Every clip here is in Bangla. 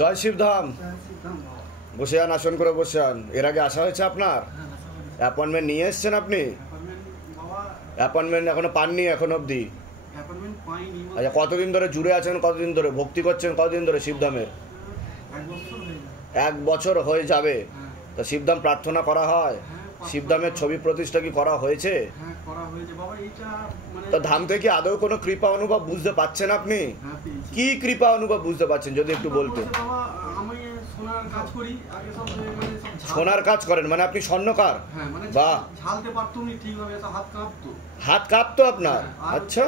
জয় শিবধাম। বসে যান, আসন করে বসে যান। এর আগে আসা হয়েছে আপনার? অ্যাপয়েন্টমেন্ট নিয়ে এসছেন আপনি? অ্যাপয়েন্টমেন্ট এখনো পাননি এখন অবধি? আচ্ছা, কতদিন ধরে জুড়ে আছেন? কতদিন ধরে ভক্তি করছেন? কতদিন ধরে শিবধামের? 1 বছর হয়ে যাবে। তা শিবধাম প্রার্থনা করা হয়? শিবধামের ছবি প্রতিষ্ঠা কি করা হয়েছে? তা ধাম থেকে আদৌ কোনো কৃপা অনুভব বুঝতে পাচ্ছেন আপনি? কি কৃপা অনুভব বুঝতে পাচ্ছেন যদি একটু বলতেন? সোনার কাজ করেন মানে আপনি স্বর্ণকার? বাহ, হাত কাঁপতো আপনার? আচ্ছা,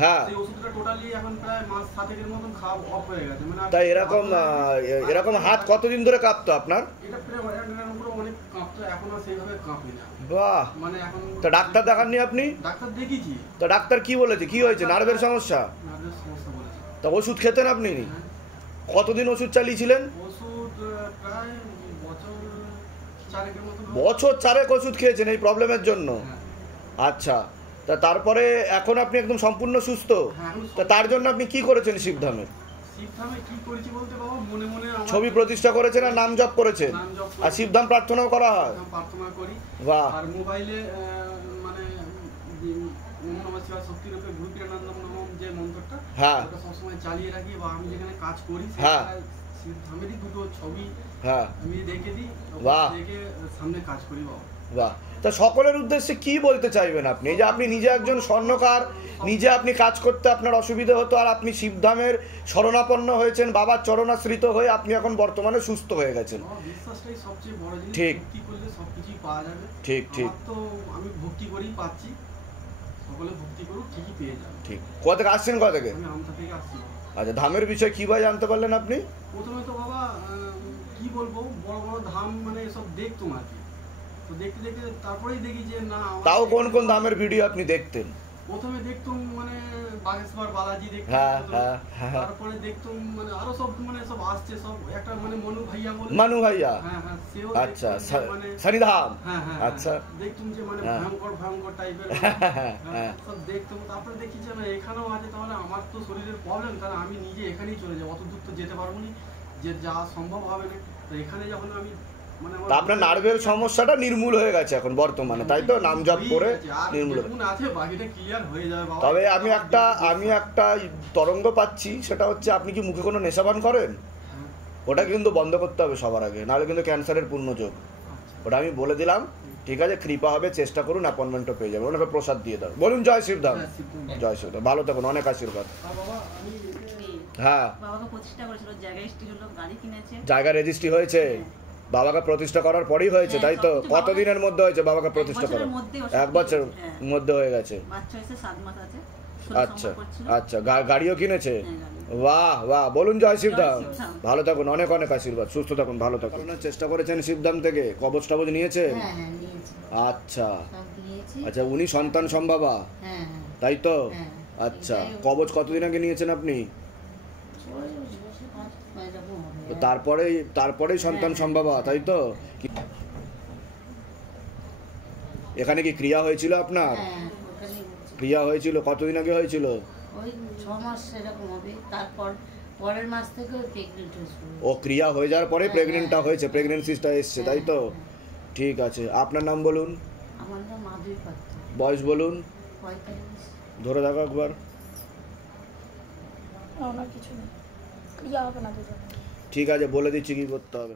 হ্যাঁ। তাই এরকম হাত কতদিন ধরে কাঁপতো আপনার? বাহ, তা ডাক্তার দেখাননি আপনি? তা ডাক্তার কি বলেছে, কি হয়েছে? নার্ভের সমস্যা? তা ওষুধ খেতেন আপনি? কতদিন ওষুধ চালিয়েছিলেন? বছর 4 ওষুধ খেয়েছেন এই প্রবলেমের জন্য? আচ্ছা, তা তারপরে এখন আপনি একদম সম্পূর্ণ সুস্থ? তা তার জন্য আপনি কি করেছেন শিবধামে? ছবি প্রতিষ্ঠা করেছেন আর নাম জপ করেছেন, আর শিবধাম প্রার্থনাও করা হয়? বাহ, হ্যাঁ হ্যাঁ হ্যাঁ, বাহ বাহ। তা সকলের উদ্দেশ্যে কি বলতে চাইবেন আপনি? এই যে আপনি নিজে একজন স্বর্ণকার, নিজে আপনি কাজ করতে আপনার অসুবিধা হতো, আর আপনি শিবধামের শরণাপন্ন হয়েছেন, বাবার চরণাশ্রিত হয়ে আপনি এখন বর্তমানে সুস্থ হয়ে গেছেন। ঠিক ঠিক ঠিক ঠিক। কোথা থেকে আসছেন? কোথা থেকে? আচ্ছা, ধামের বিষয়ে কিভাবে জানতে পারলেন আপনি? প্রথমে তো বাবা কি বলবো, বড় বড় ধাম মানে সব দেখতাম আর কি, তো দেখতে দেখতে তারপরেই দেখি যে না। তাও কোন কোন ধামের ভিডিও আপনি দেখতেন? প্রথমে দেখতাম মানে বাগেশ্বর বালাজি দেখতাম, তারপরে দেখতাম মানে আরো সব মানে সব আসছে সব, একটা মানে মনু ভাইয়া বলে। মনু ভাইয়া? হ্যাঁ, সেও আচ্ছা, শনিধাম। আচ্ছা, দেখতাম যে মানে ভয়ঙ্কর টাইপের সব দেখতাম। তারপরে দেখি যে না এখানেও আছে, তাহলে আমার তো শরীরের প্রবলেম, তাহলে আমি নিজে এখানেই চলে যাবো, অত দূর তো যেতে পারবো না, যে যাওয়া সম্ভব হবে না। তো এখানে যখন আমি মানে আপনার নার্ভের সমস্যাটা নির্মূল হয়ে গেছে এখন বর্তমানে, তাই তো? নাম জপ করে নির্মূল আছে, বাকিটা ক্লিয়ার হয়ে যাবে। তবে আমি একটা তরঙ্গ পাচ্ছি, সেটা হচ্ছে আপনি কি মুখে কোনো নেশাপান করেন? ওটা কিন্তু বন্ধ করতে হবে সবার আগে, নাহলে কিন্তু ক্যান্সারের পূর্ণযোগ। ওটা আমি বলে দিলাম, ঠিক আছে? কৃপা হবে, চেষ্টা করুন, অ্যাপয়েন্টমেন্টও পেয়ে যাবেন। ওনাকে প্রসাদ দিয়ে দাও, বলুন জয় শিবধাম। জয় শিবধাম, ভালো থাকুন, অনেক আশীর্বাদ। হ্যাঁ, জায়গা রেজিস্ট্রি হয়েছে? বাবাকে প্রতিষ্ঠা করার পরেই হয়েছে, তাই তো? কতদিনের মধ্যে হয়েছে বাবাকে প্রতিষ্ঠা করা? 1 বছর মধ্যে হয়ে গেছে। আচ্ছা আচ্ছা, গাড়িও কিনেছে? বাহ বাহ, বলুন জয় শিবধাম। ভালো থাকুন, অনেক অনেক আশীর্বাদ, সুস্থ থাকুন, ভালো থাকুন। চেষ্টা করেছেন শিবধাম থেকে? কবচ টবচ নিয়েছেন? আচ্ছা আচ্ছা, উনি সন্তান সম্ভবা, তাই তো? আচ্ছা, কবচ কতদিন আগে নিয়েছেন আপনি? তারপরেই সন্তান সম্ভবা, তাই তো? এখানে কি ক্রিয়া হয়েছিল আপনার? ক্রিয়া হয়েছিল কতদিন আগে হয়েছিল? ওই 6 মাস এরকম হবে, তারপর পরের মাস থেকে প্রেগন্যান্ট হয়েছিল। ও, ক্রিয়া হয়ে যাওয়ার পরে প্রেগন্যান্টটা হয়েছে, প্রেগন্যান্সিটা এসেছে, তাই তো? ঠিক আছে, আপনার নাম বলুন। আমার নাম মাধুরী পাত্র। বয়স বলুন। 45। ধরে থাকো একবার। না কিছু নেই, ক্রিয়া হবে না। ঠিক আছে, বলে দিচ্ছি কি করতে হবে।